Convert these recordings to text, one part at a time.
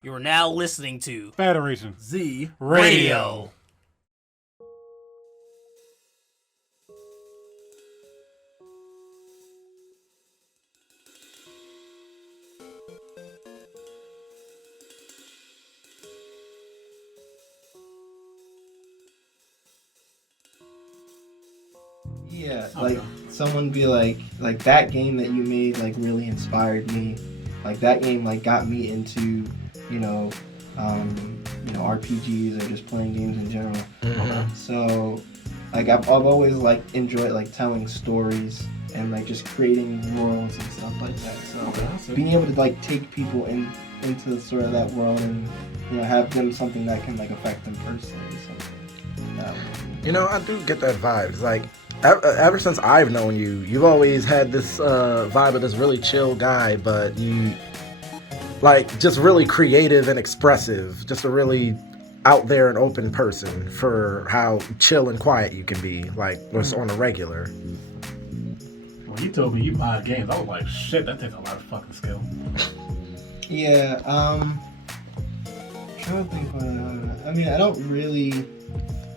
You are now listening to Federation Z Radio. Yeah, like someone be like that game that you made like really inspired me. Like that game like got me into, RPGs or just playing games in general. Mm-hmm. So like I've always like enjoyed like telling stories and like just creating worlds and stuff like that. So being able to like take people into sort of that world and have them something that can like affect them personally. Something that way. I do get that vibe. It's like ever since I've known you, you've always had this vibe of this really chill guy, but you like just really creative and expressive, just a really out there and open person for how chill and quiet you can be, like what's on a regular. When you told me you mod games, I was like, shit, that takes a lot of fucking skill. Yeah, trying to think I mean, I don't really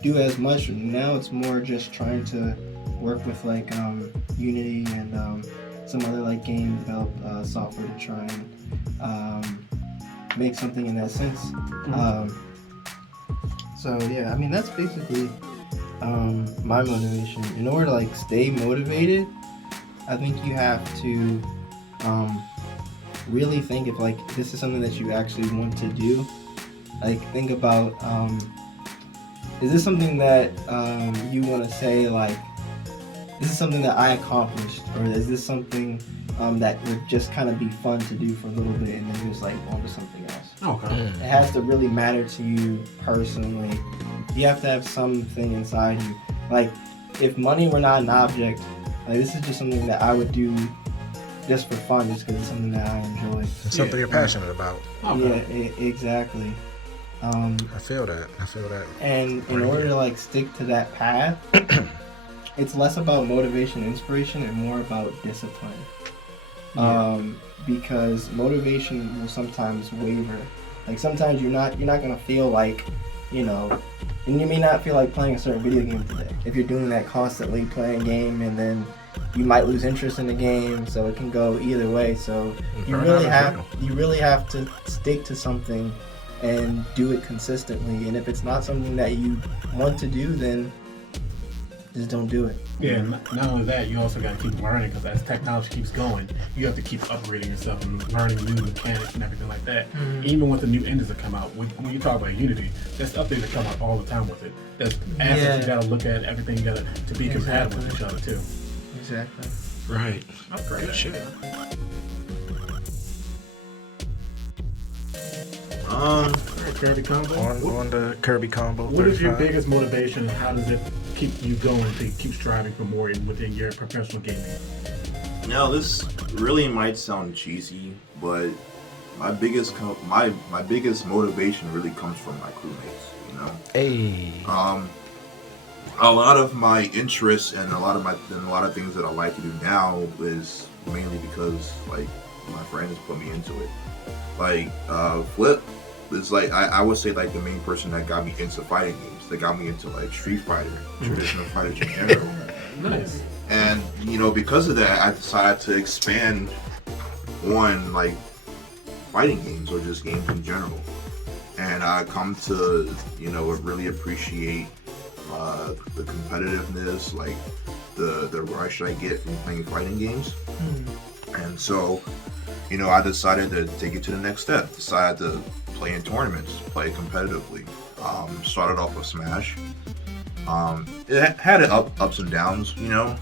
do as much now. It's more just trying to work with like Unity and some other like game develop software to try and make something in that sense. So yeah, I mean that's basically my motivation. In order to like stay motivated, I think you have to really think if like this is something that you actually want to do. Like think about is this something that you want to say like this is something that I accomplished, or is this something that would just kind of be fun to do for a little bit and then just like on to something else? Okay. It has to really matter to you personally. You have to have something inside you. Like if money were not an object, like this is just something that I would do just for fun, just because it's something that I enjoy. It's something you're passionate about. Okay. Yeah, exactly. I feel that. And in order to like stick to that path, it's less about motivation, inspiration, and more about discipline. Because motivation will sometimes waver. Like sometimes you're not gonna feel like, and you may not feel like playing a certain video game today. If you're doing that constantly, playing a game, and then you might lose interest in the game, so it can go either way. So you really have to stick to something and do it consistently. And if it's not something that you want to do, then just don't do it. Yeah, not only that, you also got to keep learning, because as technology keeps going, you have to keep upgrading yourself and learning new mechanics and everything like that. Mm-hmm. Even with the new engines that come out, when you talk about Unity, there's updates that come out all the time with it. There's assets you got to look at, everything you got to be compatible with each other too. Exactly. Right. That's great. Good shit. KirbyCombo. On the KirbyCombo. What is your biggest motivation, and how does it keep you going to keep striving for more within your professional gaming? Now, this really might sound cheesy, but my biggest my biggest motivation really comes from my crewmates. Hey. A lot of my interests and a lot of things that I like to do now is mainly because like my friends put me into it. Like Flip is like I would say like the main person that got me into fighting games, that got me into like Street Fighter, traditional fighters in general. Nice. And because of that, I decided to expand on like fighting games or just games in general. And I come to really appreciate the competitiveness, like the rush I get from playing fighting games. And so I decided to take it to the next step. Decided to play in tournaments, play competitively. Started off with Smash. It had ups and downs.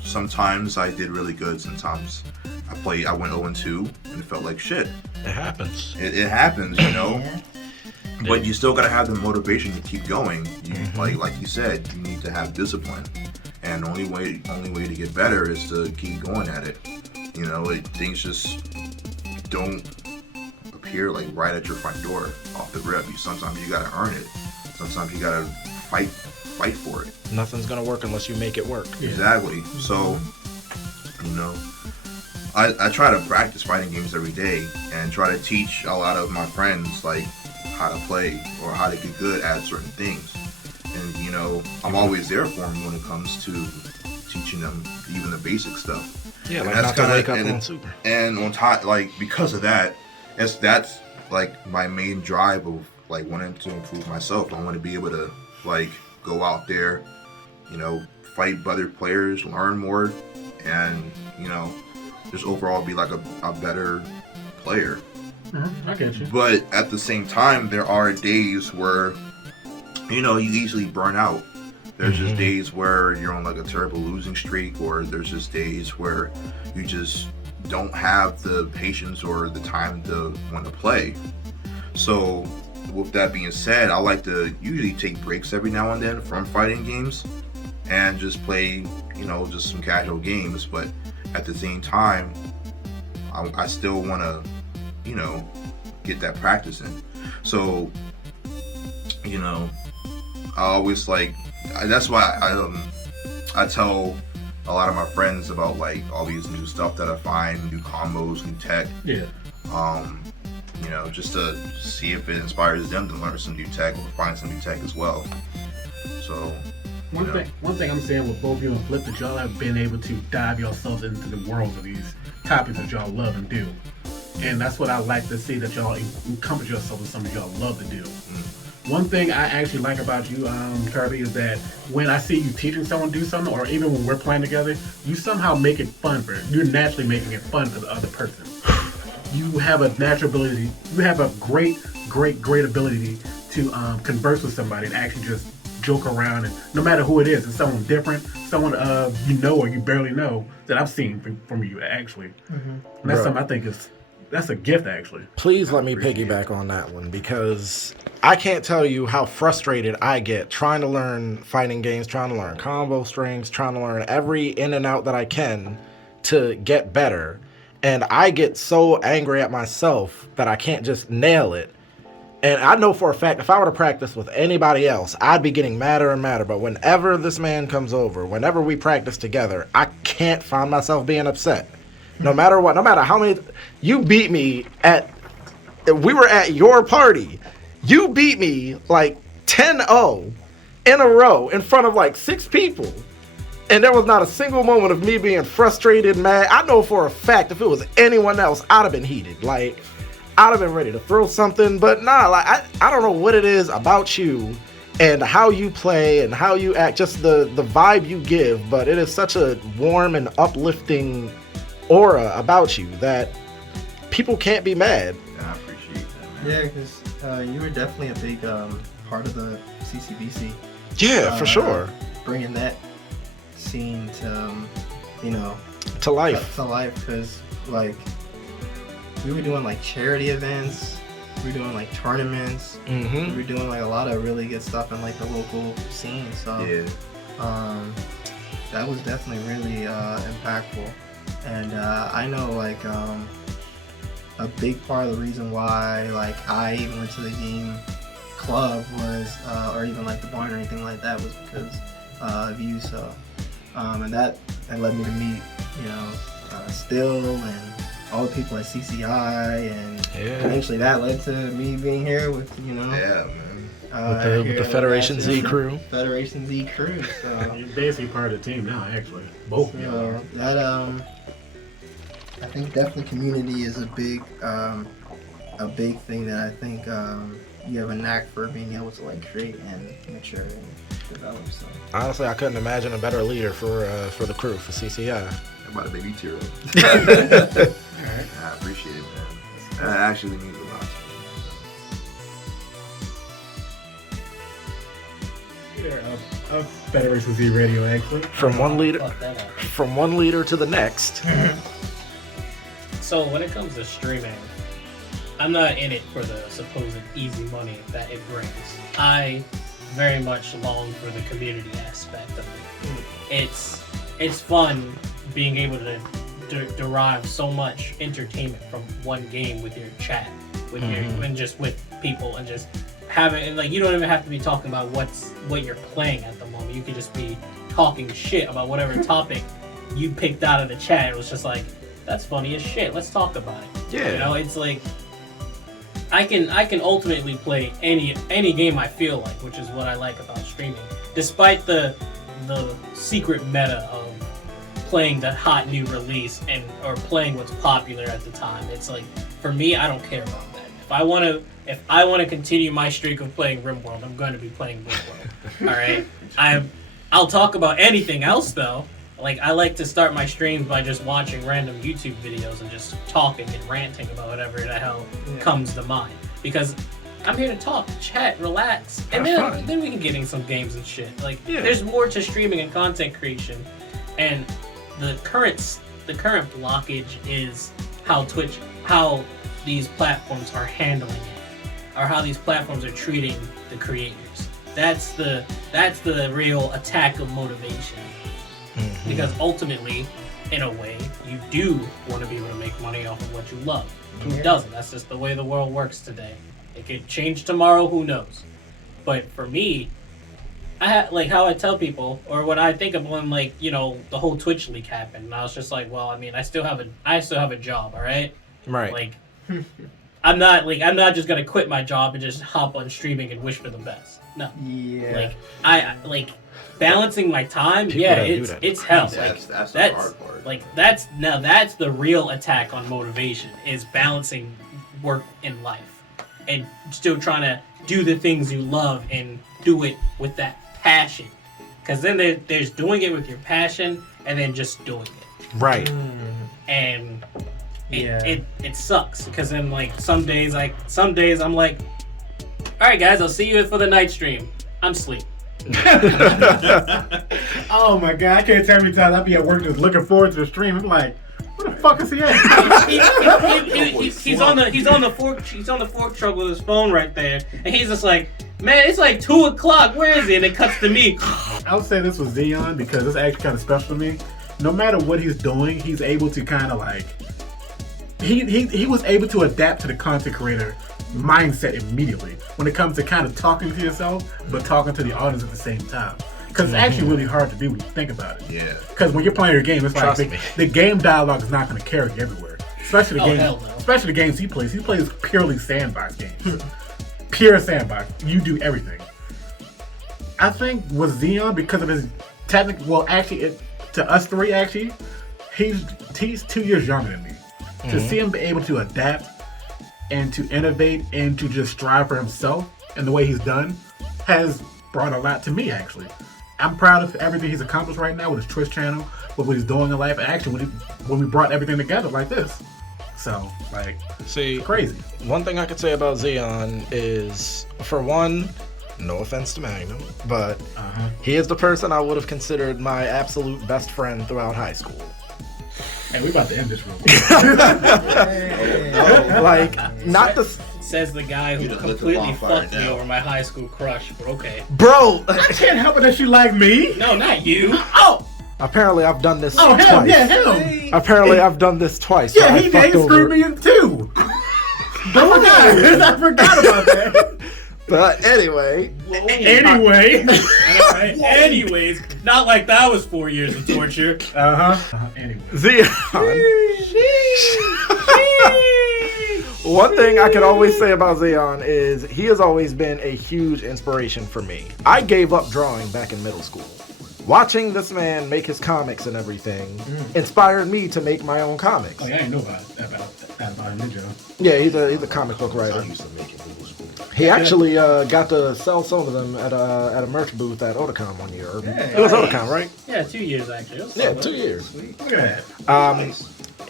Sometimes I did really good. Sometimes I went 0-2 and it felt like shit. It happens. It happens, But you still gotta have the motivation to keep going. Like you said, you need to have discipline, and the only way to get better is to keep going at it. Things just don't appear like right at your front door off the rip. Sometimes you gotta earn it. Sometimes you gotta fight for it. Nothing's gonna work unless you make it work. Exactly. So, I try to practice fighting games every day and try to teach a lot of my friends like how to play or how to get good at certain things. And you know, I'm always there for them when it comes to teaching them even the basic stuff. Yeah, And like that's not to kinda- wake up and on it- Super. And on top, like because of that, that's like my main drive of like wanting to improve myself. I want to be able to like go out there, you know, fight other players, learn more, and you know, just overall be like a better player. I get you. But at the same time, there are days where, you know, you easily burn out. There's just days where you're on like a terrible losing streak, or there's just days where you just don't have the patience or the time to want to play. So with that being said, I like to usually take breaks every now and then from fighting games and just play, you know, just some casual games. But at the same time, I still want to, you know, get that practice in. So, you know, I always like, that's why I tell a lot of my friends about like all these new stuff that I find, new combos, new tech. Yeah. You know, just to see if it inspires them to learn some new tech or find some new tech as well. So, One Yeah. thing I'm saying with both you and Flip, that y'all have been able to dive yourselves into the world of these topics that y'all love and do. And that's what I like to see, that y'all encompass yourself with something y'all love to do. One thing I actually like about you, Kirby, is that when I see you teaching someone to do something, or even when we're playing together, you somehow make it fun for it. You're naturally making it fun for the other person. You have a natural ability, you have a great ability to converse with somebody and actually just joke around, and no matter who it is, it's someone different, someone you know or you barely know, that I've seen from you actually. And that's Right. something I think that's a gift actually. Please let me piggyback on that one, because I can't tell you how frustrated I get trying to learn fighting games, trying to learn combo strings, trying to learn every in and out that I can to get better. And I get so angry at myself that I can't just nail it. And I know for a fact, if I were to practice with anybody else, I'd be getting madder and madder. But whenever this man comes over, whenever we practice together, I can't find myself being upset. No matter what, no matter how many, you beat me we were at your party. You beat me like 10-0 in a row in front of like 6 people. And there was not a single moment of me being frustrated, mad. I know for a fact if it was anyone else, I'd have been heated. Like, I'd have been ready to throw something. But nah, like I don't know what it is about you and how you play and how you act, just the vibe you give. But it is such a warm and uplifting aura about you that people can't be mad. I appreciate that, man. Yeah, because you were definitely a big part of the CCBC. Yeah, for sure. Bringing that scene to, you know, To life. to life, because like we were doing like charity events, we were doing like tournaments, we were doing like a lot of really good stuff in like the local scene. So Yeah. that was definitely really impactful. And I know like a big part of the reason why like I even went to the game club was or even like the barn or anything like that was because of you. So and that led me to meet, you know, Still and all the people at CCI, and eventually that led to me being here with, you know, Yeah, man. With the Federation Z crew. Federation Z crew. So You're basically part of the team now, actually. Both of y'all. So that I think definitely community is a big thing that I think you have a knack for being able to like create and mature and develop. So Honestly, I couldn't imagine a better leader for the crew, for CCI. I'm about to baby tear up. Alright. I appreciate it, man. That actually means a lot to me. Yeah, of Federation Z Radio, actually. From one leader, Fuck that up. from one leader to the next. So when it comes to streaming, I'm not in it for the supposed easy money that it brings. I very much long for the community aspect of it. It's fun being able to derive so much entertainment from one game with your chat, with your and just with people, and just having, and like, you don't even have to be talking about what you're playing at the moment. You could just be talking shit about whatever topic you picked out of the chat. It was just like, that's funny as shit. Let's talk about it. Yeah. You know, it's like, I can ultimately play any game I feel like, which is what I like about streaming. Despite the secret meta of playing the hot new release or playing what's popular at the time, it's like for me, I don't care about that. If I want to continue my streak of playing RimWorld, I'm going to be playing RimWorld. All right, I'll talk about anything else though. Like, I like to start my streams by just watching random YouTube videos and just talking and ranting about whatever the hell comes to mind. Because I'm here to talk, chat, relax, and then we can get in some games and shit. Like, there's more to streaming and content creation, and the current blockage is how these platforms are handling it, or how these platforms are treating the creators. That's the real attack of motivation. Because ultimately, in a way, you do want to be able to make money off of what you love. Who doesn't? That's just the way the world works today. It could change tomorrow, who knows? But for me, like how I tell people, or what I think of when, like, you know, the whole Twitch leak happened, and I was just like, well, I mean, I still have a job, all right? Right. Like, I'm not just gonna quit my job and just hop on streaming and wish for the best. No. Yeah. Like balancing my time, it's hell. That's the hard part. Like that's the real attack on motivation, is balancing work and life and still trying to do the things you love and do it with that passion. Because then there's doing it with your passion and then just doing it. Right. And it sucks, because then like some days I'm like, all right guys, I'll see you for the night stream. I'm asleep. Oh my god, I can't tell how many times I be at work just looking forward to the stream. I'm like, where the fuck is he at? He's on the fork truck with his phone right there, and he's just like, man, it's like 2 o'clock. Where is he? And it cuts to me. I would say this was Xeon because it's actually kind of special to me. No matter what he's doing, he's able to kind of like he was able to adapt to the content creator mindset immediately when it comes to kind of talking to yourself but talking to the audience at the same time, because it's actually really hard to do when you think about it. Yeah, because when you're playing your game, it's like the game dialogue is not going to carry everywhere, especially the games he plays purely sandbox games. Pure sandbox, you do everything. I think with Xeon, because of his to us three, actually he's 2 years younger than me. To see him be able to adapt and to innovate and to just strive for himself and the way he's done has brought a lot to me, actually. I'm proud of everything he's accomplished right now with his Twitch channel, with what he's doing in life, and actually when we brought everything together like this. So, like, see, crazy. One thing I could say about Xeon is, for one, no offense to Magnum, but he is the person I would have considered my absolute best friend throughout high school. Hey, we about to end this room. Like, not the... Says the guy who completely fucked me over my high school crush, but okay. Bro! I can't help it that she like me. No, not you. Oh! Apparently I've done this twice. Oh, him, yeah, him. Apparently I've done this twice. Yeah, he screwed me in too. I forgot about that. But anyway. Anyways, not like that was 4 years of torture. Anyway. Xeon. One thing I can always say about Xeon is he has always been a huge inspiration for me. I gave up drawing back in middle school. Watching this man make his comics and everything inspired me to make my own comics. Oh, yeah, I didn't know about Ninja. Yeah, he's a comic book writer. He actually got to sell some of them at a merch booth at Otakon one year. It was Otakon, right? Yeah, 2 years actually. Yeah, 2 years. Look at that.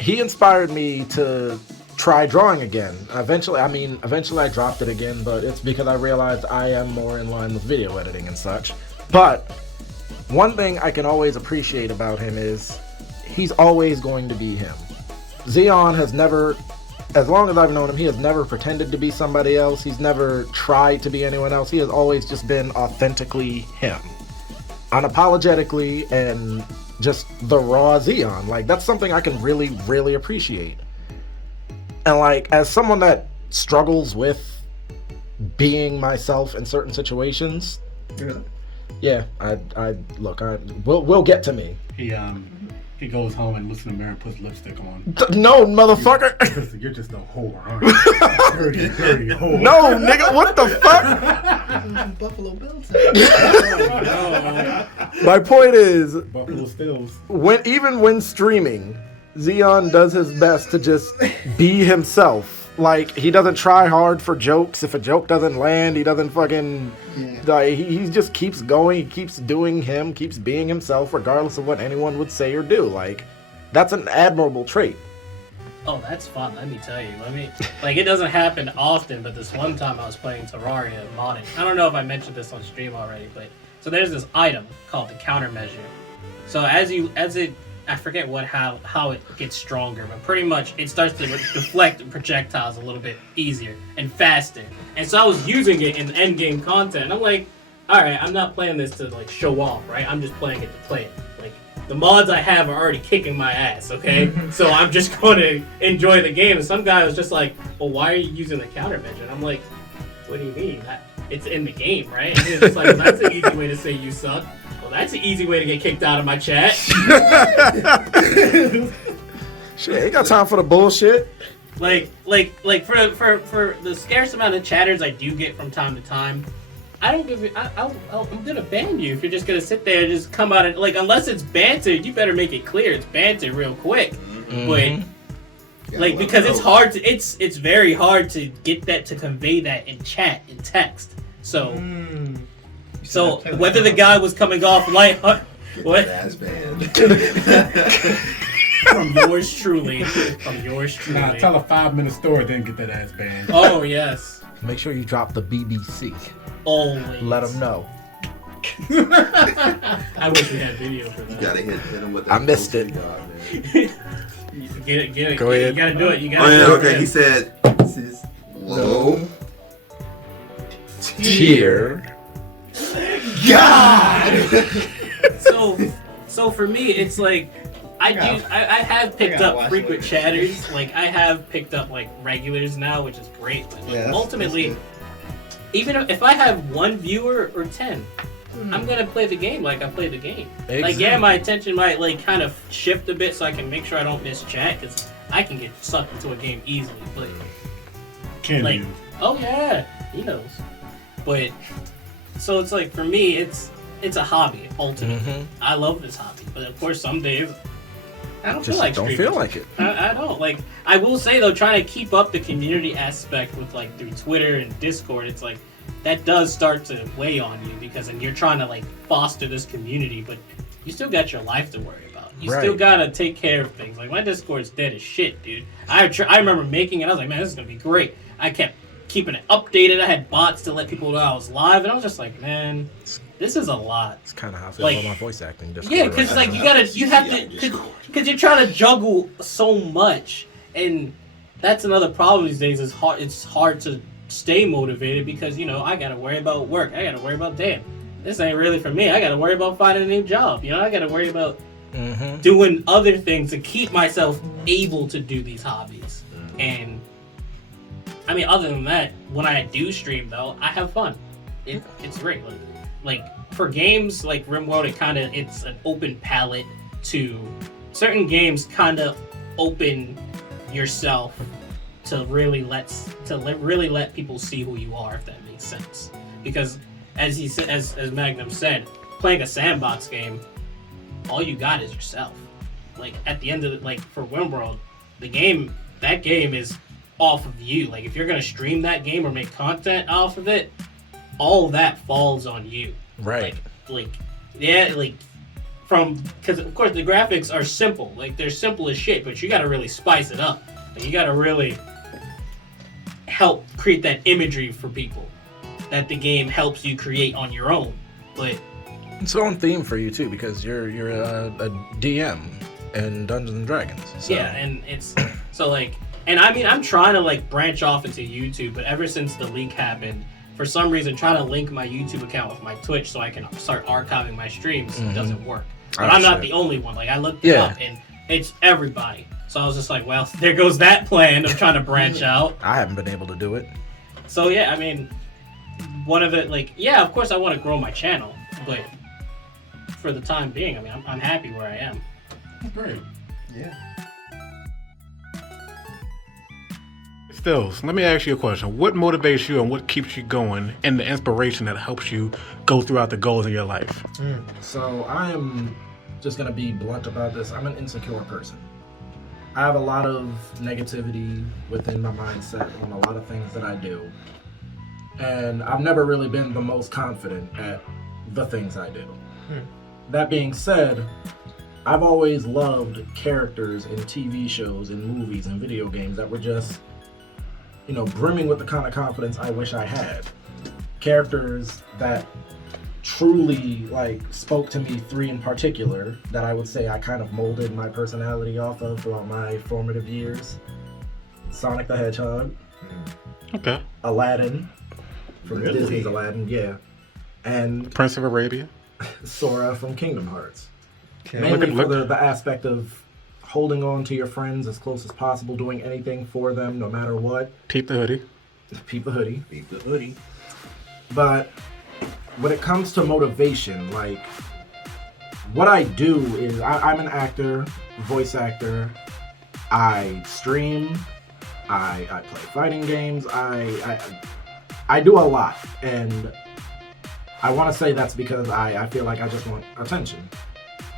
He inspired me to try drawing again. Eventually I dropped it again, but it's because I realized I am more in line with video editing and such. But one thing I can always appreciate about him is he's always going to be him. Xeon has never, as long as I've known him, he has never pretended to be somebody else. He's never tried to be anyone else. He has always just been authentically him. Unapologetically, and just the raw Xeon. Like, that's something I can really, really appreciate. And like, as someone that struggles with being myself in certain situations, yeah, we'll get to me. He goes home and looks in the mirror and puts lipstick on. No, motherfucker. You're just a whore, aren't you? Dirty whore. No, nigga, what the fuck? Buffalo Bills. My point is, Buffalo Stills. even when streaming, Xeon does his best to just be himself. Like, he doesn't try hard for jokes. If a joke doesn't land, he doesn't fucking... Yeah. Like, he just keeps going. He keeps doing him, keeps being himself, regardless of what anyone would say or do. Like, that's an admirable trait. Oh, that's fun. Let me tell you. Like, it doesn't happen often, but this one time I was playing Terraria modded. I don't know if I mentioned this on stream already, but so there's this item called the countermeasure. So I forget how it gets stronger, but pretty much it starts to deflect projectiles a little bit easier and faster. And so I was using it in end game content. And I'm like, all right, I'm not playing this to like show off, right? I'm just playing it to play it. Like, the mods I have are already kicking my ass, okay? So I'm just going to enjoy the game. And some guy was just like, well, why are you using the countermeasure? And I'm like, what do you mean? It's in the game, right? And he was just like, well, that's an easy way to say you suck. Well, that's an easy way to get kicked out of my chat. Shit, ain't got time for the bullshit. Like for the scarce amount of chatters I do get from time to time, I don't give it. I'm gonna ban you if you're just gonna sit there and just come out and like, unless it's banter, you better make it clear it's banter real quick. But like, because it's hard to, it's very hard to get that, to convey that in chat, in text. So whether the guy was coming off light, what? Ass band. From yours truly. Nah, tell a 5-minute story, then get that ass banned. Oh yes. Make sure you drop the BBC. Always. Let them know. I wish we had video for that. You gotta hit him with that. I missed it. Get it. Go ahead. You gotta do it. You Oh gotta yeah, do it. okay. He said, "This is low Tier. God. So for me, it's like I have picked up frequent chatters. Like, I have picked up like regulars now, which is great. But like, Yeah, ultimately, even if I have 1 viewer or 10, I'm gonna play the game like I play the game. Like, yeah, my attention might like kind of shift a bit so I can make sure I don't miss chat, because I can get sucked into a game easily. But Can like, you? oh yeah, he knows. But so it's like, for me, it's a hobby ultimately. I love this hobby, but of course some days I don't feel like don't streaming. feel like it. I don't. Like, I will say though, trying to keep up the community aspect with like through Twitter and Discord, it's like that does start to weigh on you, because then you're trying to like foster this community, but you still got your life to worry about. You still gotta take care of things. Like, my Discord's dead as shit, dude. I remember making it. I was like, man, this is gonna be great. I kept keeping it updated. I had bots to let people know I was live, and I was just like, man, this is a lot. It's kind of how I feel Like, about my voice acting. Yeah, because like you have to, because you're trying to juggle so much, and that's another problem these days. Is hard. It's hard to stay motivated because, you know, I gotta worry about work. I gotta worry about, damn, this ain't really for me. I gotta worry about finding a new job. You know, I gotta worry about doing other things to keep myself able to do these hobbies. And I mean, other than that, when I do stream though, I have fun. It's great. Like for games like RimWorld, it's an open palette to certain games. Kind of open yourself to really let people see who you are, if that makes sense. Because as he said, as Magnum said, playing a sandbox game, all you got is yourself. Like at the end of it, like for RimWorld, that game is off of you. Like if you're gonna stream that game or make content off of it, all of that falls on you. Right. Because of course the graphics are simple. Like they're simple as shit, but you gotta really spice it up. Like, you gotta really help create that imagery for people that the game helps you create on your own. But it's on theme for you too, because you're a DM in Dungeons and Dragons. So. Yeah, and it's so like, and I mean, I'm trying to like branch off into YouTube, but ever since the leak happened, for some reason, trying to link my YouTube account with my Twitch so I can start archiving my streams doesn't work. But I'm not the only one. Like, I looked it up, and it's everybody. So I was just like, well, there goes that plan of trying to branch out. I haven't been able to do it. So yeah, I mean, one of it, like, yeah, of course I want to grow my channel, but for the time being, I mean, I'm happy where I am. That's great. Yeah. Stills, let me ask you a question. What motivates you and what keeps you going and the inspiration that helps you go throughout the goals of your life? So I am just going to be blunt about this. I'm an insecure person. I have a lot of negativity within my mindset on a lot of things that I do. And I've never really been the most confident at the things I do. That being said, I've always loved characters in TV shows and movies and video games that were just, you know, brimming with the kind of confidence I wish I had. Characters that truly, like, spoke to me, 3 in particular, that I would say I kind of molded my personality off of throughout my formative years. Sonic the Hedgehog. Okay. Aladdin. From Really? Disney's Aladdin, yeah. And Prince of Arabia. Sora from Kingdom Hearts. Okay. Mainly Look for at- the aspect of holding on to your friends as close as possible, doing anything for them, no matter what. Peep the hoodie. Peep the hoodie. Beat the hoodie. But when it comes to motivation, like, what I do is I'm an actor, voice actor. I stream. I play fighting games. I do a lot, and I want to say that's because I feel like I just want attention,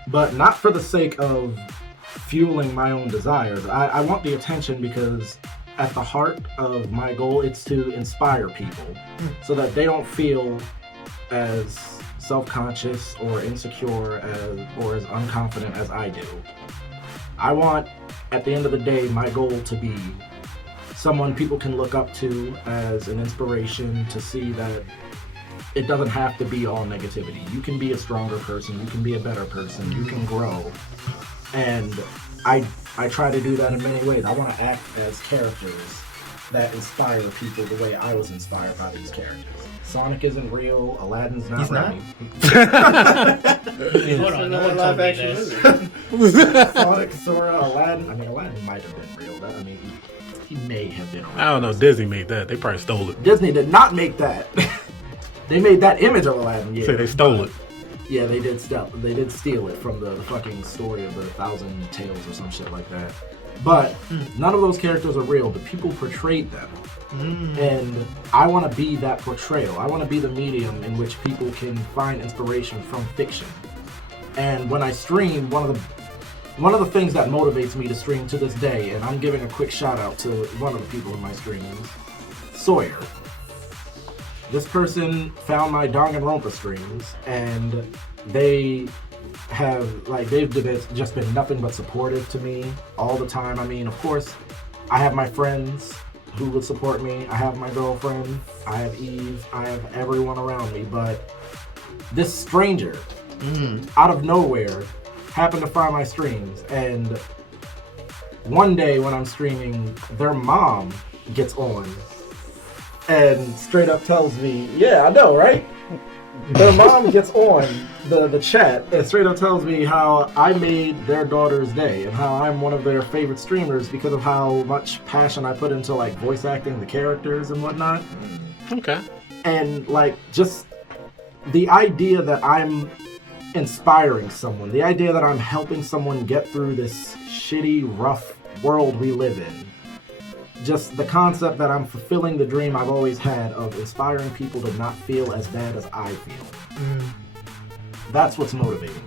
but not for the sake of fueling my own desires. I want the attention because at the heart of my goal, it's to inspire people so that they don't feel as self-conscious or insecure or as unconfident as I do. I want, at the end of the day, my goal to be someone people can look up to as an inspiration to see that it doesn't have to be all negativity. You can be a stronger person, you can be a better person, you can grow. And I try to do that in many ways. I want to act as characters that inspire people the way I was inspired by these characters. Sonic isn't real, Aladdin's not He's not? real. Hold on, no one live told me action this. movie. Sonic, Sora, Aladdin. I mean, Aladdin might have been real. I mean, he may have been real. I don't know. Disney made that. They probably stole it. Disney did not make that. They made that image of Aladdin. Yeah, Say they stole it. yeah, they did steal. They did steal it from the fucking story of the Thousand Tales or some shit like that. But none of those characters are real. But people portrayed them, and I want to be that portrayal. I want to be the medium in which people can find inspiration from fiction. And when I stream, one of the things that motivates me to stream to this day, and I'm giving a quick shout out to one of the people in my streams, Sawyer. This person found my Danganronpa streams, and they've just been nothing but supportive to me all the time. I mean, of course, I have my friends who would support me. I have my girlfriend. I have Eve. I have everyone around me. But this stranger, out of nowhere, happened to find my streams, and one day when I'm streaming, their mom gets on and straight up tells me, yeah, I know, right? Their mom gets on the chat and straight up tells me how I made their daughter's day and how I'm one of their favorite streamers because of how much passion I put into, like, voice acting the characters and whatnot. Okay. And, like, just the idea that I'm inspiring someone, the idea that I'm helping someone get through this shitty, rough world we live in. Just the concept that I'm fulfilling the dream I've always had of inspiring people to not feel as bad as I feel. That's what's motivating me.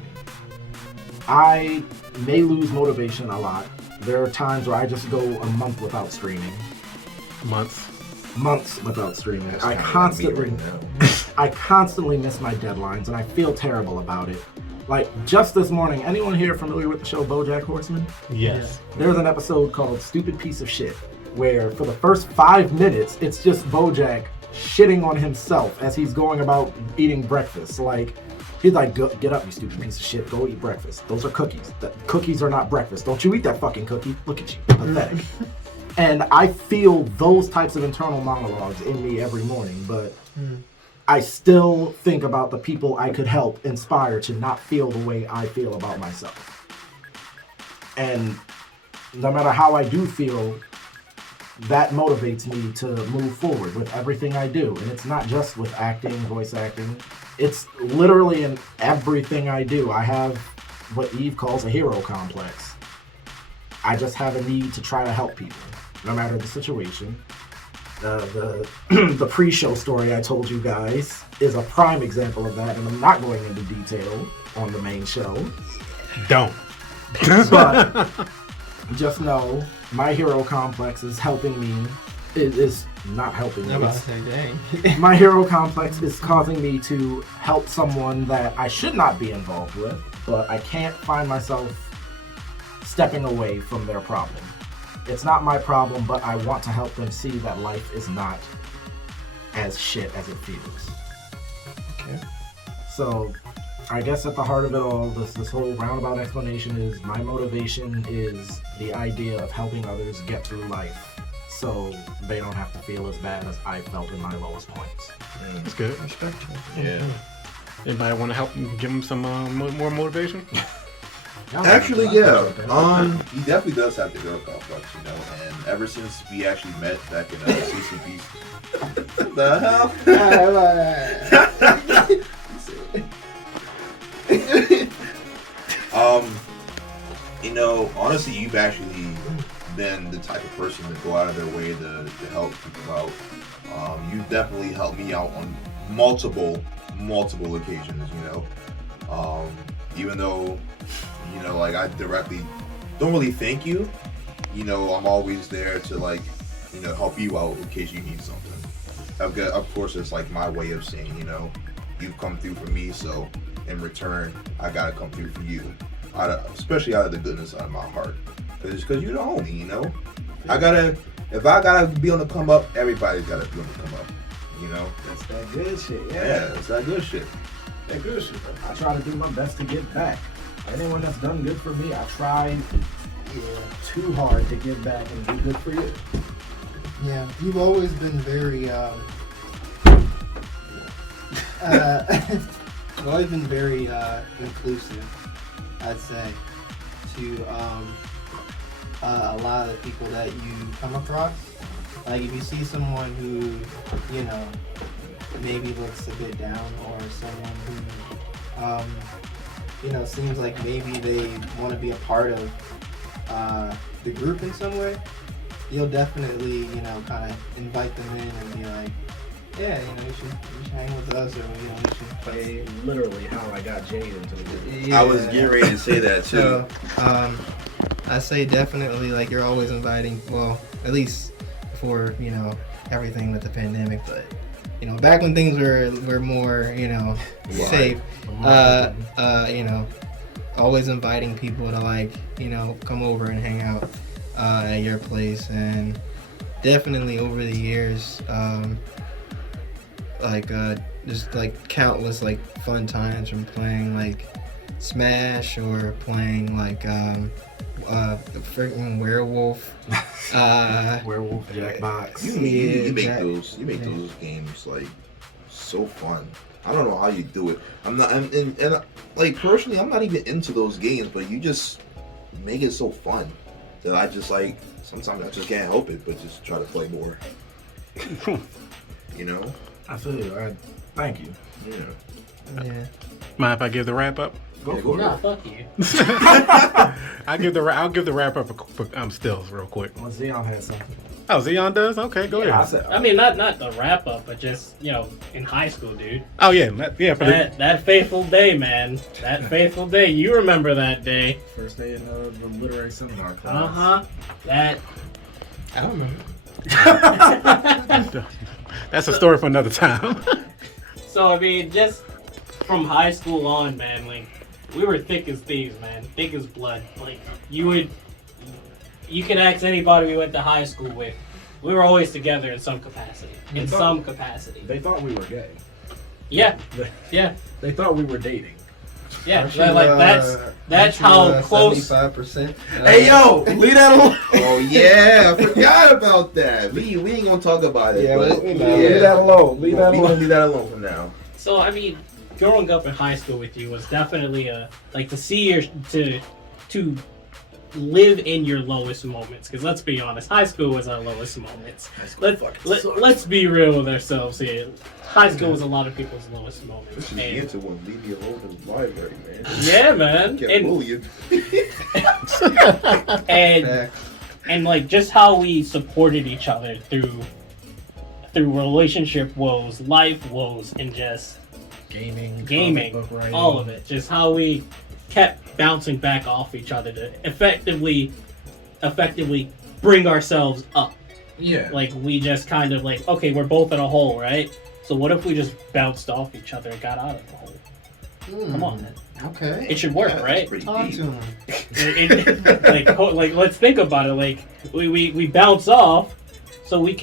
I may lose motivation a lot. There are times where I just go a month without streaming. Months without streaming. That's I kinda constantly like me right now. I constantly miss my deadlines, and I feel terrible about it. Like, just this morning, anyone here familiar with the show BoJack Horseman? Yes. There's an episode called Stupid Piece of Shit, where for the first 5 minutes, it's just BoJack shitting on himself as he's going about eating breakfast. Like, he's like, get up, you stupid piece of shit, go eat breakfast. Those are cookies. Cookies are not breakfast. Don't you eat that fucking cookie. Look at you, pathetic. And I feel those types of internal monologues in me every morning, but I still think about the people I could help inspire to not feel the way I feel about myself. And no matter how I do feel, that motivates me to move forward with everything I do. And it's not just with acting, voice acting. It's literally in everything I do. I have what Eve calls a hero complex. I just have a need to try to help people, no matter the situation. The pre-show story I told you guys is a prime example of that, and I'm not going into detail on the main show. Don't. But just know my hero complex is helping me. Is not helping me. I'm about to say, dang. My hero complex is causing me to help someone that I should not be involved with, but I can't find myself stepping away from their problem. It's not my problem, but I want to help them see that life is not as shit as it feels. Okay. So, I guess at the heart of it all, this whole roundabout explanation is my motivation is the idea of helping others get through life so they don't have to feel as bad as I felt in my lowest points. That's good. Respectful. Yeah. Anybody want to help give him some more motivation? Actually, yeah. He definitely does have the girl complex, you know. And ever since we actually met back in CCP, what the hell? You know, honestly, you've actually been the type of person to go out of their way to help people out. You definitely helped me out on multiple occasions, you know. Even though, you know, like I directly don't really thank you, you know, I'm always there to, like, you know, help you out in case you need something. Of course, it's like my way of saying, you know, you've come through for me, so in return, I gotta come through for you. Especially out of the goodness of my heart. Because you're the homie, you know? If I gotta be on the come up, everybody's gotta be on the come up, you know? That's that good shit, Yeah, it's that good shit. That good shit. I try to do my best to give back. Anyone that's done good for me, I try too hard to give back and do good for you. Yeah, you've always been very, you've always been very inclusive, I'd say, to a lot of the people that you come across. Like, if you see someone who, you know, maybe looks a bit down, or someone who, you know, seems like maybe they want to be a part of the group in some way, you'll definitely, you know, kind of invite them in and be like, yeah, you know, you should hang with us, or, you know, you should play. Literally how I got Jade into the group. Yeah. I was getting ready to say that too. So, I say definitely, like, you're always inviting, well, at least for, you know, everything with the pandemic, but, you know, back when things were more, you know, safe, you know, always inviting people to, like, you know, come over and hang out at your place. And definitely over the years, just like countless like fun times from playing like Smash or playing like the freaking Werewolf. Werewolf Jackbox. You make Jack- those games like so fun. I don't know how you do it. I'm not, and like personally, I'm not even into those games, but you just make it so fun that I just like sometimes I just can't help it, but just try to play more. You know? I feel you. Thank you. Yeah. Mind if I give the wrap up? Go Yeah, for Nah, it. fuck you. I'll give the wrap up for stills real quick. Well, Xeon has something. Oh, Xeon does? Okay, go Yeah, I ahead. said, I mean, not the wrap up, but just, you know, in high school, dude. Oh yeah, for the That fateful day, man. That fateful day. You remember that day. first day in the literary seminar class. That. I don't remember. that's a story for another time. So, I mean, just from high school on, man, like, we were thick as thieves, man. Thick as blood. Like, you can ask anybody we went to high school with. We were always together in some capacity. They thought we were gay. Yeah. Yeah. They thought we were dating. Yeah. Aren't Like, you, that's how close. 75%. Hey yo, leave that alone. Oh yeah, I forgot about that. We ain't gonna talk about it. Yeah, but we- Leave that alone. Leave that we gonna alone. leave that alone for now. So, I mean, growing up in high school with you was definitely like to see your to live in your lowest moments. Because let's be honest, high school was our lowest moments. Let's be real with ourselves here. High school was a lot of people's lowest moments. This is the answer one. Leave me alone in the library, man. Yeah, man. Get bullied. And like just how we supported each other through relationship woes, life woes, and just Gaming, gaming, all of it. Just how we kept bouncing back off each other to effectively bring ourselves up. Yeah. Like we just kind of like, okay, we're both in a hole, right? So what if we just bounced off each other and got out of the hole? Come on, man. Okay. It should work, Yeah, right? that's pretty Talk deep. to him. like let's think about it. Like we bounce off, so we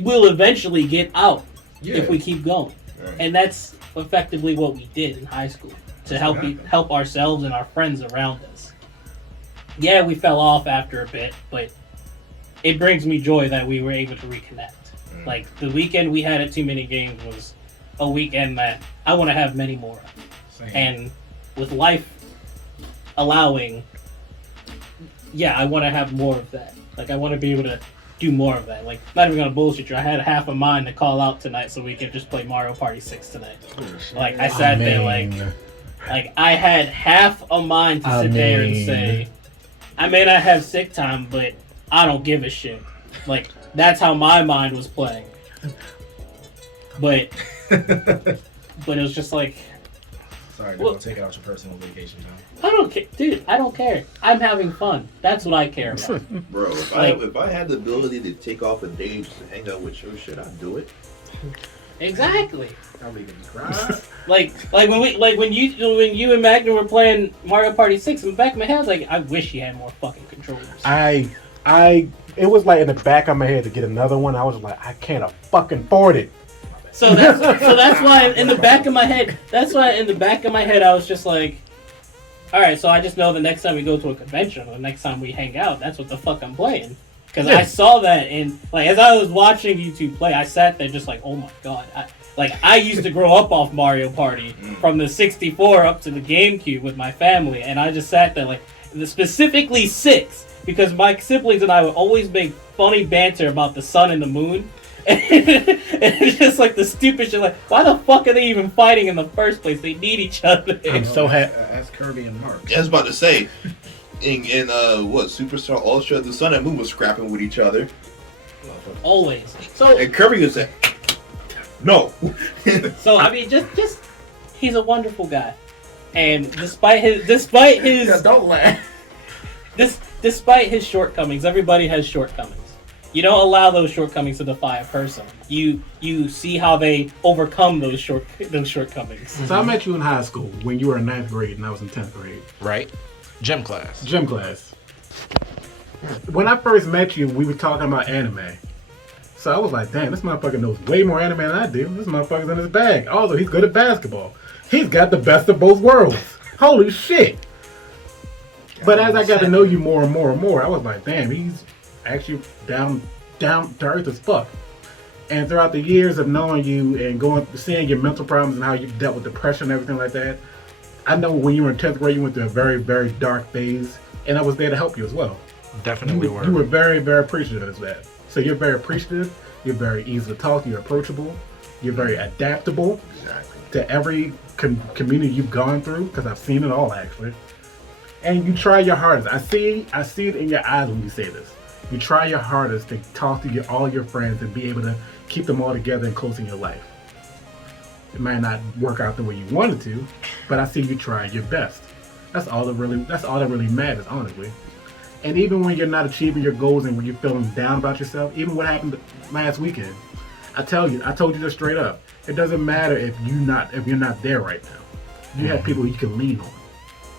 will eventually get out if we keep going. Right. And that's effectively what we did in high school to help ourselves and our friends around us. Yeah, we fell off after a bit, but it brings me joy that we were able to reconnect. Like the weekend we had at Too Many Games was a weekend that I want to have many more of. And with life allowing, yeah, I want to have more of that. Like I want to be able to do more of that. Like, not even gonna bullshit you, I had half a mind to call out tonight so we could just play Mario Party 6 tonight. Like I sat there like I had half a mind to sit there and say, I may not have sick time, but I don't give a shit. Like that's how my mind was playing. But it was just like, Sorry, Well- don't take it out your personal vacation time. I don't care, dude. I don't care. I'm having fun. That's what I care about. Bro, if I had the ability to take off a day just to hang out with your shit, I'd do it. Exactly. I'm leaving you cry. Like when you and Magnum were playing Mario Party 6, in the back of my head I was like, I wish you had more fucking controllers. It was like in the back of my head to get another one. I was like, I can't fucking afford it. So that's why in the back of my head I was just like, all right, so I just know the next time we go to a convention or the next time we hang out, that's what the fuck I'm playing. Because I saw that, and like as I was watching you two play, I sat there just like, oh my god. I used to grow up off Mario Party from the 64 up to the GameCube with my family, and I just sat there like, specifically 6, because my siblings and I would always make funny banter about the sun and the moon. And it's just like the stupid shit, like, why the fuck are they even fighting in the first place? They need each other. I'm so happy. Ask Kirby and Mark. I was about to say, in Superstar Ultra, the Sun and Moon was scrapping with each other, Always. So and Kirby was like, no. I mean, just he's a wonderful guy, and despite his Don't laugh. despite his shortcomings, everybody has shortcomings. You don't allow those shortcomings to define a person. You see how they overcome those shortcomings. So I met you in high school when you were in 9th grade and I was in 10th grade. Right? Gym class. Gym class. When I first met you, we were talking about anime. So I was like, damn, this motherfucker knows way more anime than I do. This motherfucker's in his bag. Also, he's good at basketball. He's got the best of both worlds. Holy shit. But as I got to know you more and more and more, I was like, damn, he's actually down to earth as fuck. And throughout the years of knowing you and seeing your mental problems and how you dealt with depression and everything like that, I know when you were in 10th grade, you went through a very, very dark phase, and I was there to help you as well. Definitely were. You were very, very appreciative of that. So you're very appreciative, you're very easy to talk to, you're approachable, you're very adaptable to every community you've gone through, because I've seen it all actually. And you try your hardest. I see it in your eyes when you say this. You try your hardest to talk to all your friends and be able to keep them all together and close in your life. It might not work out the way you wanted to, but I see you try your best. That's all that really matters, honestly. And even when you're not achieving your goals and when you're feeling down about yourself, even what happened last weekend, I told you this straight up. It doesn't matter if you're not there right now. You have people you can lean on.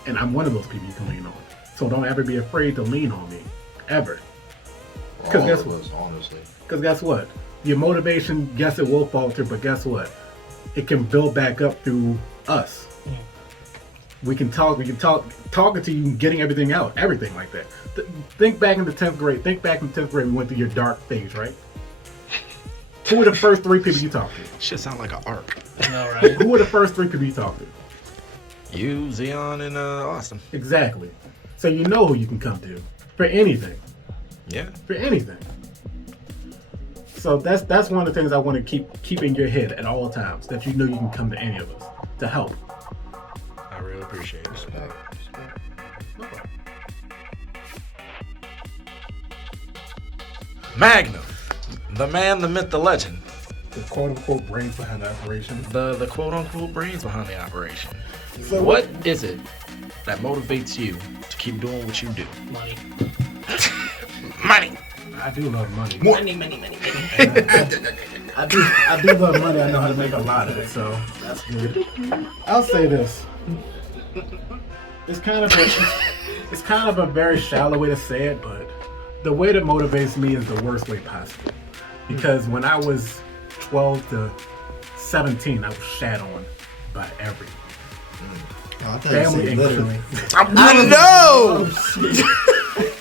And I'm one of those people you can lean on. So don't ever be afraid to lean on me. Ever. Because guess what? Your motivation, yes, it will falter, but guess what? It can build back up through us. We can talking to you and getting everything out, everything like that. Think back in the 10th grade. We went through your dark phase, right? Who were the first 3 people you talked to? Shit sound like an arc. I know, right? Who were the first 3 people you talked to? You, Xeon, and Austin. Exactly. So you know who you can come to for anything. Yeah. For anything. So that's one of the things I want to keep in your head at all times, that you know you can come to any of us to help. I really appreciate it. Respect. Magnum, the man, the myth, the legend, The quote-unquote brains behind the operation. the quote-unquote brains behind the operation. So What is it that motivates you to keep doing what you do? Money. Money. I do love money. Money. I do love money. I know how to make a lot of it, so that's good. I'll say this. It's kind of a very shallow way to say it, but the way that motivates me is the worst way possible. Because when I was 12 to 17, I was shat on by everyone. Oh, I thought you said literally. No!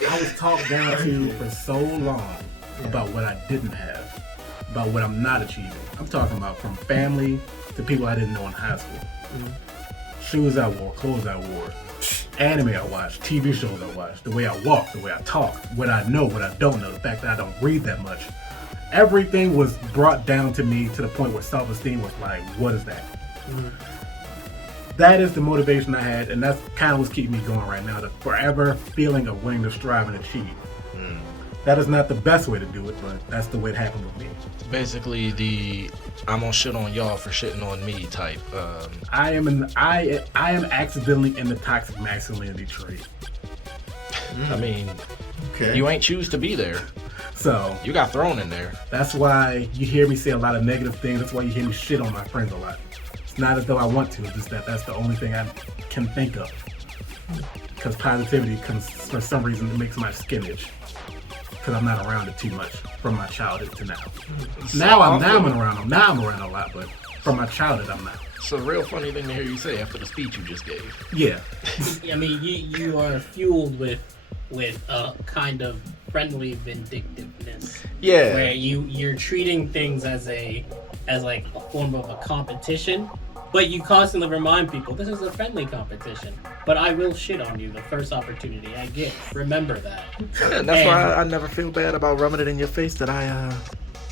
I was talked down to for so long about what I didn't have, about what I'm not achieving. I'm talking about from family to people I didn't know in high school. Shoes I wore, clothes I wore, anime I watched, TV shows I watched, the way I walk, the way I talk, what I know, what I don't know, the fact that I don't read that much. Everything was brought down to me to the point where self-esteem was like, what is that? That is the motivation I had, and that's kind of what's keeping me going right now, the forever feeling of wanting to strive and achieve. That is not the best way to do it, but that's the way it happened with me. Basically, the I'm gonna shit on y'all for shitting on me type. I am accidentally in the toxic masculinity trait. I mean, Okay. you ain't choose to be there. So You got thrown in there. that's why you hear me say a lot of negative things. That's why you hear me shit on my friends a lot. It's not as though I want to, it's just that that's the only thing I can think of. Because positivity comes, for some reason, it makes my skin itch. Because I'm not around it too much from my childhood to now. Now I'm around them. Now I'm around a lot, but from my childhood, I'm not. It's a real funny thing to hear you say after the speech you just gave. Yeah. I mean, you are fueled with a kind of friendly vindictiveness. Yeah. Where you're treating things as like a form of a competition, but you constantly remind people this is a friendly competition. But I will shit on you the first opportunity I get. Remember that. And that's why I never feel bad about rubbing it in your face that I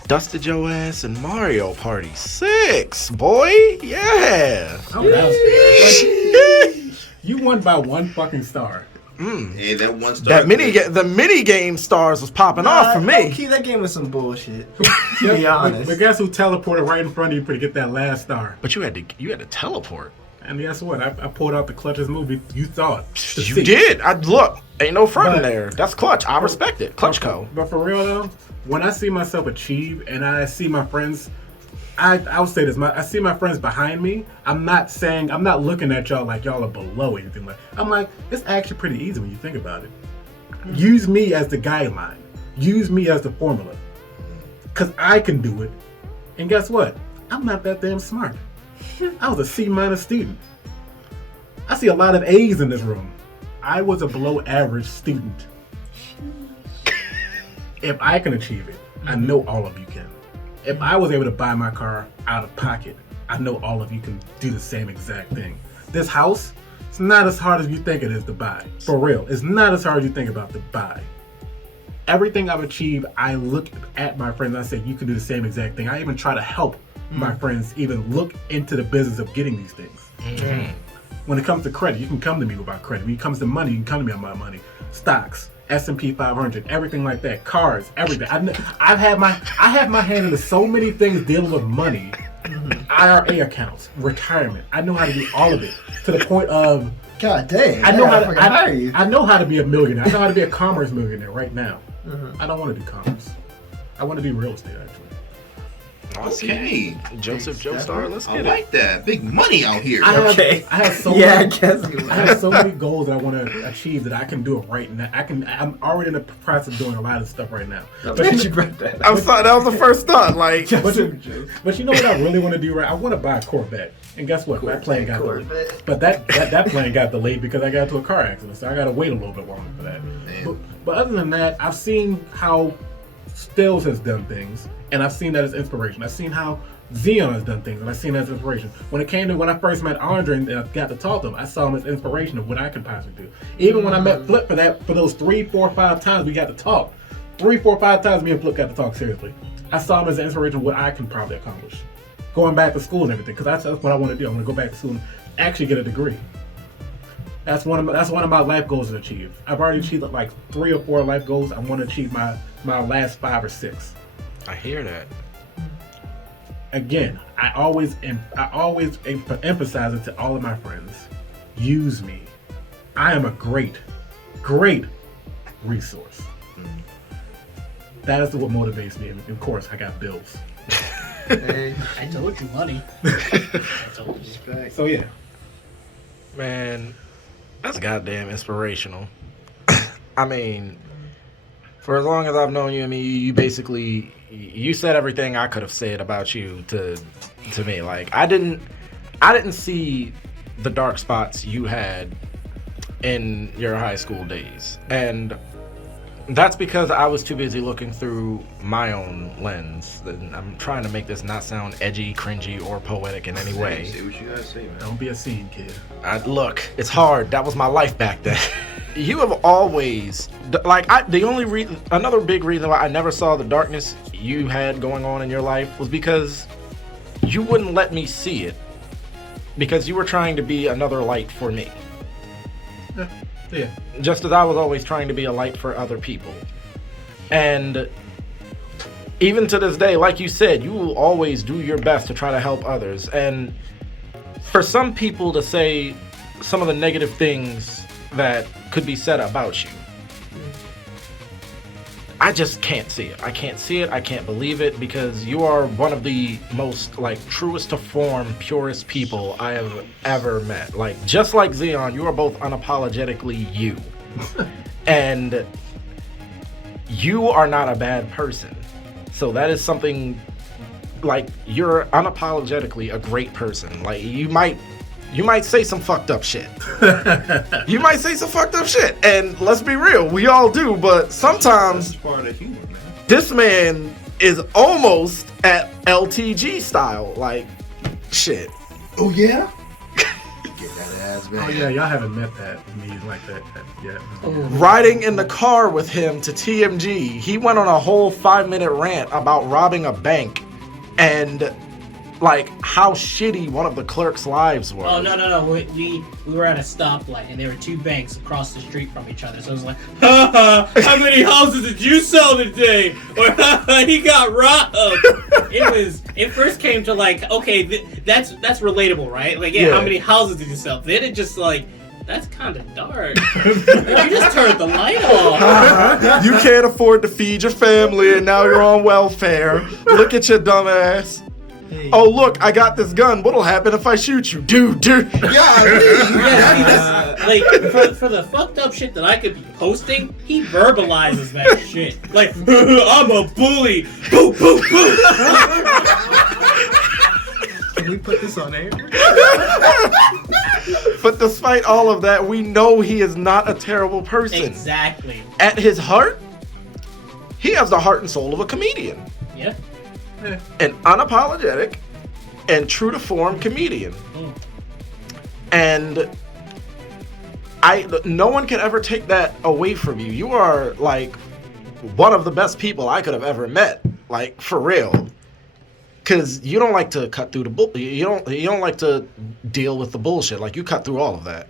dusted your ass in Mario Party 6, boy. Yeah. I'm down. You won by one fucking star. Hey, that one star. The mini game stars was popping off for me. Key, that game was some bullshit. To be honest. But guess who teleported right in front of you to get that last star? But you had to teleport. And guess what? I pulled out the clutchest movie you thought. You did. Look, ain't no front in there. That's clutch. I respect it. Clutch co. But for real though, when I see myself achieve and I see my friends, I would say this, I see my friends behind me, I'm not looking at y'all like y'all are below anything. I'm like, it's actually pretty easy when you think about it. Use me as the guideline. Use me as the formula. Because I can do it. And guess what? I'm not that damn smart. I was a C- student. I see a lot of A's in this room. I was a below average student. If I can achieve it, I know all of you can. If I was able to buy my car out of pocket, I know all of you can do the same exact thing. This house, it's not as hard as you think it is to buy. For real, it's not as hard as you think about to buy. Everything I've achieved, I look at my friends and I say, you can do the same exact thing. I even try to help my friends even look into the business of getting these things. When it comes to credit, you can come to me about credit. When it comes to money, you can come to me about money. Stocks, S&P 500, everything like that. Cars, everything. I have my hand into so many things dealing with money. IRA accounts, retirement. I know how to do all of it to the point of God dang. I know how to hire you. I know how to be a millionaire. I know how to be a commerce millionaire right now. I don't want to do commerce. I want to do real estate actually. Okay. Joseph Joestar, let's I get like that. Big money out here. I have so many, guess. I have so many goals that I want to achieve that I can do it right now. I'm already in the process of doing a lot of stuff right now. But you I'm sorry, that was the first thought. Like, but you know what I really want to do right? I want to buy a Corvette. And guess what? That plane got delayed. But that plane got delayed because I got into a car accident, so I got to wait a little bit longer for that. But other than that, I've seen how Stills has done things, and I've seen that as inspiration. I've seen how Xeon has done things, and I've seen that as inspiration. When I first met Andre and got to talk to him, I saw him as inspiration of what I could possibly do. Even when I met Flip for those 3, 4, 5 times we got to talk, 3, 4, 5 times me and Flip got to talk seriously. I saw him as an inspiration of what I can probably accomplish. Going back to school and everything, because that's what I want to do. I want to go back to school and actually get a degree. That's one of my life goals to achieve. I've already achieved like 3 or 4 life goals. I want to achieve my last 5 or 6. I hear that. Again, I always emphasize it to all of my friends. Use me. I am a great resource. That is what motivates me. And of course, I got bills. Hey, I told you money. I told you. respect. So yeah. Man, that's goddamn inspirational. I mean, for as long as I've known you, I mean, you basically, you said everything I could have said about you to me. Like, I didn't see the dark spots you had in your high school days. And that's because I was too busy looking through my own lens. And I'm trying to make this not sound edgy, cringy, or poetic in any way. Say what you gotta say, man. Don't be a scene kid. Look, it's hard. That was my life back then. You have always, like, another big reason why I never saw the darkness you had going on in your life was because you wouldn't let me see it, because you were trying to be another light for me. Yeah. Just as I was always trying to be a light for other people. And even to this day, like you said, you will always do your best to try to help others. And for some people to say some of the negative things that could be said about you, I just can't see it. I can't see it. I can't believe it, because you are one of the most, like, truest to form, purest people I have ever met. Like, just like Xeon, you are both unapologetically you. And you are not a bad person. So that is something, like, you're unapologetically a great person. Like, you might say some fucked up shit. You might say some fucked up shit. And let's be real, we all do, but sometimes That's part of the humor, man. this man is almost at LTG style. Like, shit. Oh yeah? Get that ass back. Oh yeah, y'all haven't met me like that yet. Riding in the car with him to TMG, he went on a whole 5-minute rant about robbing a bank and, like, how shitty one of the clerks' lives was. Oh no! We were at a stoplight and there were 2 banks across the street from each other. So it was like, ha ha! How many houses did you sell today? Or ha ha! He got robbed. It first came to, like, okay, that's relatable, right? Like, yeah, Yeah. how many houses did you sell? Then it just, like, that's kind of dark. Like, you just turned the light off. You can't afford to feed your family and now you're on welfare. Look at your dumb ass. Oh, look, I got this gun. What'll happen if I shoot you? Dude. Yeah, like, for the fucked up shit that I could be posting, he verbalizes that shit. Like, I'm a bully. Boo, boo, boo. Can we put this on air? But despite all of that, we know he is not a terrible person. Exactly. At his heart, he has the heart and soul of a comedian. Yeah. An unapologetic and true to form comedian. And no one can ever take that away from you. You are, like, one of the best people I could have ever met. Like, for real. Cause you don't like to cut through the bull. You don't like to deal with the bullshit. Like, you cut through all of that.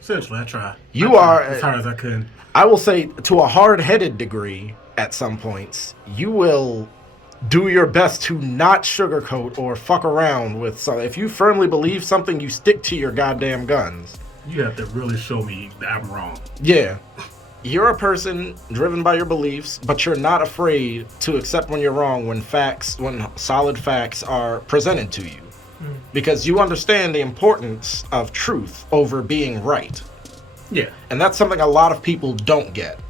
Essentially, I try. You are as hard as I could. I will say, to a hard-headed degree, at some points, you will do your best to not sugarcoat or fuck around with something. If you firmly believe something, you stick to your goddamn guns. You have to really show me that I'm wrong. Yeah. You're a person driven by your beliefs, but you're not afraid to accept when you're wrong when solid facts are presented to you. Because you understand the importance of truth over being right. Yeah. And that's something a lot of people don't get.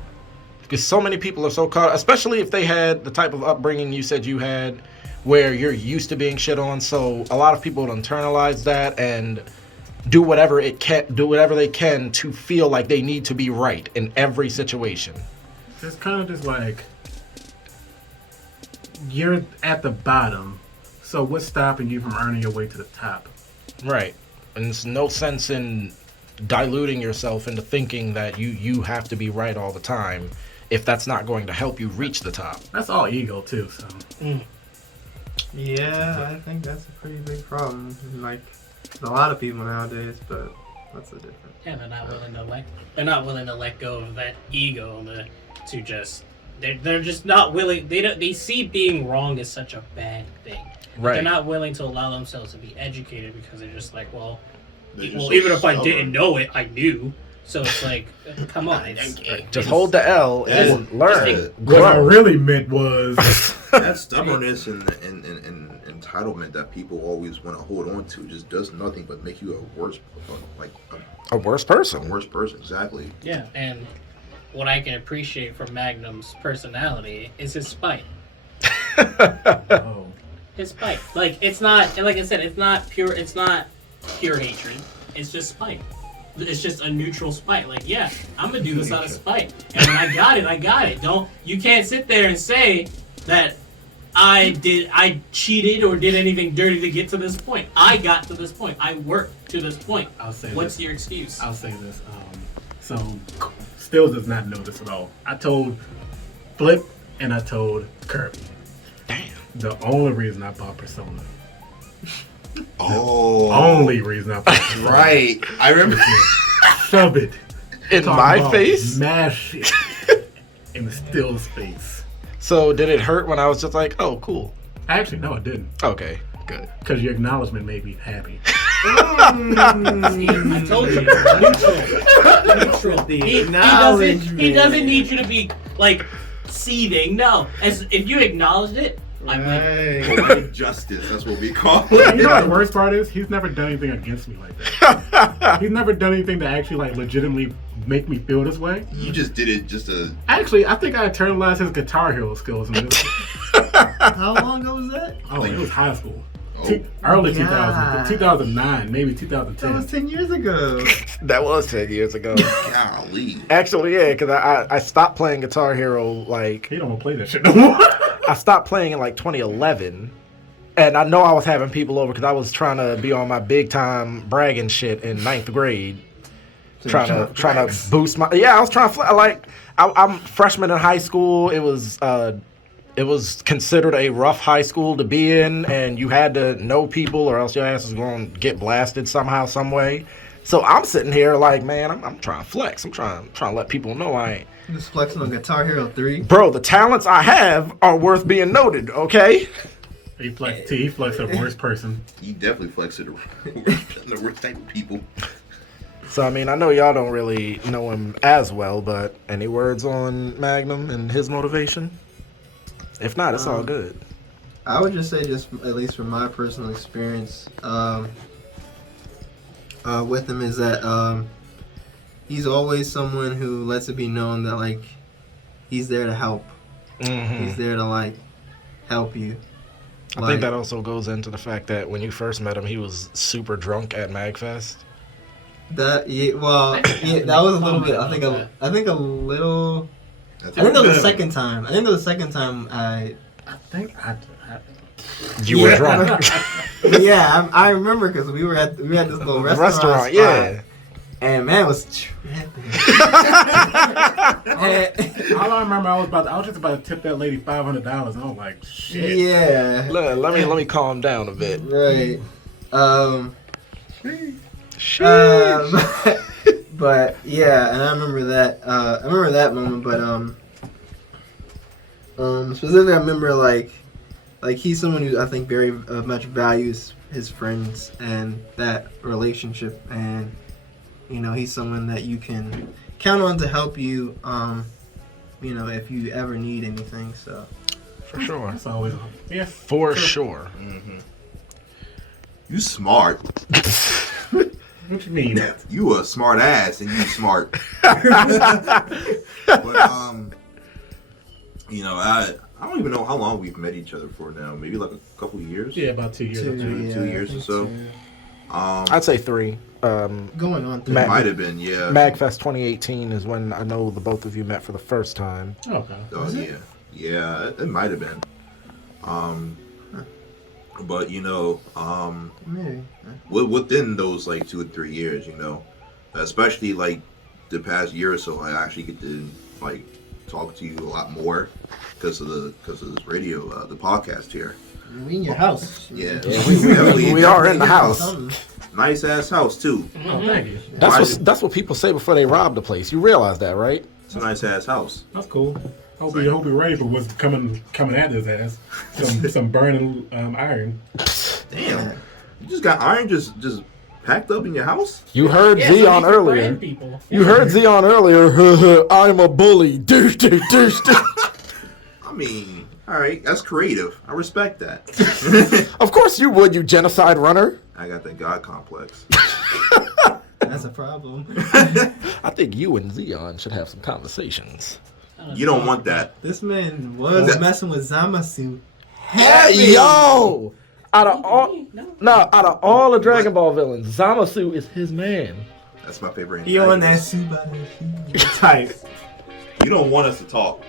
Because so many people are so caught, especially if they had the type of upbringing you said you had, where you're used to being shit on. So a lot of people would internalize that and do whatever they can to feel like they need to be right in every situation. It's kind of just like you're at the bottom, So what's stopping you from earning your way to the top? Right. And there's no sense in diluting yourself into thinking that you have to be right all the time if that's not going to help you reach the top. That's all ego too. So Yeah, I think that's a pretty big problem. Like, a lot of people nowadays, but that's the difference. Yeah, they're not willing to let. They're not willing to let go of that ego to just. They're just not willing. They see being wrong as such a bad thing. Right. They're not willing to allow themselves to be educated because they're just like, well, They're just well, so even if I stubborn. didn't know it, I knew. So it's like, come on, Just hold the L and learn. just what I Grow. really meant was That stubbornness and entitlement that people always want to hold on to just does nothing but make you a worse, like A worse a person. worse person. Exactly. Yeah, and what I can appreciate from Magnum's personality is his spite. oh, His spite. Like it's not, like I said, it's not pure hatred. It's just spite. It's just a neutral spite. Like, yeah, I'm gonna do this out of spite. And when I got it. You can't sit there and say that I cheated or did anything dirty to get to this point. I got to this point. I worked to this point. I'll say What's this. your excuse? I'll say this. So Stills does not know this at all. I told Flip and I told Kirby. Damn. The only reason I bought Persona. Oh, Only reason I bought Persona. right. I remember. Shove it. In Talk my about face? Mash it in the Stills face. So did it hurt when I was just like, oh, cool. Actually, no, it didn't. Okay, good. Because your acknowledgement made me happy. I told you, neutral. He doesn't need you to be like seething. No, if you acknowledged it, I win. Poetic justice. That's what we call You it. know what the worst part is? He's never done anything against me like that. He's never done anything to actually like legitimately make me feel this way. You just did it just to. Actually, I think I internalized his Guitar Hero skills. How long ago was that? Oh, it was high school. Oh. Early God. 2000s, 2009, maybe That 2010. was 10 years ago. That was 10 years ago. Golly. Actually, yeah, because I stopped playing Guitar Hero, like, He don't want to play that shit no more. I stopped playing in like 2011. And I know I was having people over because I was trying to be on my big time bragging shit in 9th grade. Trying to boost my, I was trying to, I'm freshman in high school. It was considered a rough high school to be in, and you had to know people or else your ass was going to get blasted somehow, some way. So I'm sitting here like, man, I'm trying to flex. I'm trying to let people know I ain't. Just flexing on Guitar Hero 3. Bro, the talents I have are worth being noted, okay? He flexed a worse person. He definitely flexed it. The worst type of people. So, I mean, I know y'all don't really know him as well, but any words on Magnum and his motivation? If not, it's all good. I would just say, just at least from my personal experience with him, is that he's always someone who lets it be known that, like, he's there to help. Mm-hmm. He's there to, like, help you. I think that also goes into the fact that when you first met him, he was super drunk at MagFest. That that was a little bit. I think a little. That's I think that was the good. second time. I think that was the second time I. I think I You were drunk. Yeah, I remember because we had this little restaurant. spot, yeah. And man, it was tripping. all I remember, I was just about to tip that lady $500, and I was like, shit. Yeah. Let me calm down a bit. Right. Sheesh. But yeah, and I remember that. I remember that moment. But specifically, I remember like he's someone who I think very much values his friends and that relationship, and you know, he's someone that you can count on to help you. You know, if you ever need anything. So. For sure. That's always, yeah. For sure. Mm-hmm. You smart. What you mean? You a smart ass and you smart. But you know, I don't even know how long we've met each other for now. Maybe like a couple of years. Yeah, about 2 years. Two years or so. I'd say 3. Going on through. It might have been, yeah. MagFest 2018 is when I know the both of you met for the first time. Okay. Oh yeah, yeah. It might have been. But you know, Maybe. within those like 2 or 3 years, you know, especially like the past year or so, I actually get to like talk to you a lot more because of this radio, the podcast here. We in your house. Yeah, We are in the house. Nice ass house too. Oh, thank you. That's what people say before they rob the place. You realize that, right? It's a nice ass house. That's cool. Hope you're ready for what's coming at his ass. Some burning iron. Damn, you just got iron just packed up in your house. You heard Yeah, so Zeon these are earlier. brand people. You heard Zeon earlier. I'm a bully. Douche, douche, douche, douche. I mean, all right, that's creative. I respect that. Of course you would, you genocide runner. I got that God complex. That's a problem. I think you and Zeon should have some conversations. You don't want that. This man was messing with Zamasu. Hey, yo! Out of all the Dragon What? Ball villains, Zamasu is his man. That's my favorite. He on that antagonist. Subaru type. You don't want us to talk.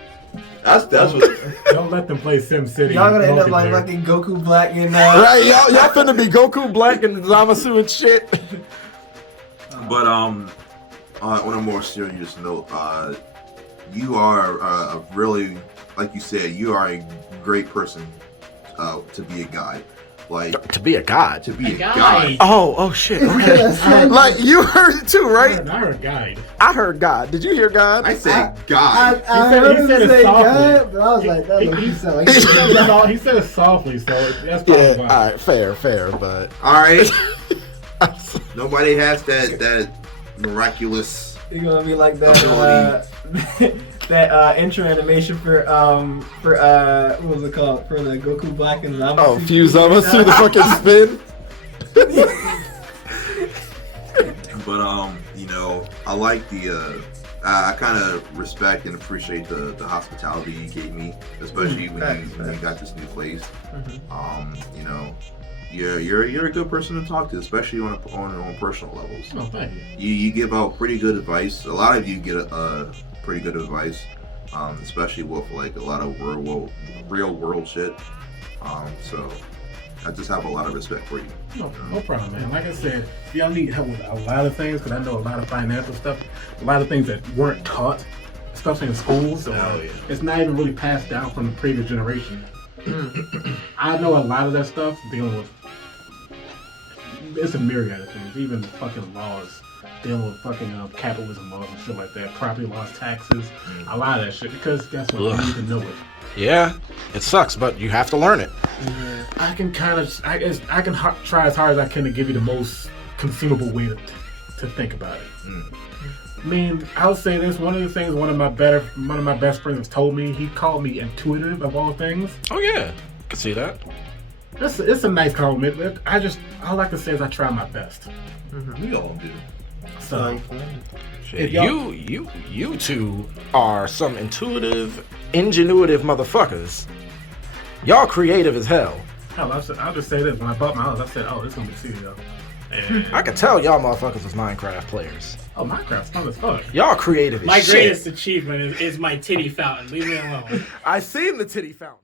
That's what. Don't let them play Sim City. Y'all gonna end up like multiplayer. fucking Goku Black and Right, y'all finna be Goku Black and Zamasu and shit. But on a more serious note, you are really, like you said, you are a great person to be a guide. Like To be a god. to be a guide. guide. Oh shit. Okay. Like you heard it too, right? I heard guide. I heard God. Did you hear God? I said guide. I said- heard he him said it say softly. God, but I was like, that look, he sound like He said it softly, so that's probably Yeah. why. All right. Fair, but All right. Nobody has that miraculous. You're gonna be like that that intro animation for what was it called, for the Goku Black and Zamasu. oh, fuse Zamasu the fucking spin. But you know, I like the. I kind of respect and appreciate the hospitality you gave me, especially when you got this new place. You know, you're a good person to talk to, especially on personal levels. Oh, thank you. You give out pretty good advice. A lot of you get pretty good advice, especially with like a lot of real world shit. So I just have a lot of respect for you. No problem, man. Like I said, y'all need help with a lot of things because I know a lot of financial stuff, a lot of things that weren't taught, especially in schools. So Oh, yeah. it's not even really passed down from the previous generation. I know a lot of that stuff dealing with. It's a myriad of things, even fucking laws, dealing with fucking capitalism laws and shit like that, property laws, taxes, a lot of that shit. Because guess what? You need to know it. Yeah, it sucks, but you have to learn it. I can try as hard as I can to give you the most consumable way to think about it. I mean, I'll say this: one of the things one of my best friends has told me, he called me intuitive of all things. Oh yeah, can see that. It's a nice compliment. But all I can say is I try my best. We all do. So Shit, If y'all- you two are some intuitive, ingenuitive motherfuckers. Y'all creative as hell. hell, I'll just say this: when I bought my house, I said, "Oh, this is gonna be studio." And I can tell y'all motherfuckers was Minecraft players. oh, Minecraft's fun as fuck. Y'all creative as My shit. greatest achievement is my titty fountain. Leave me alone. I seen the titty fountain.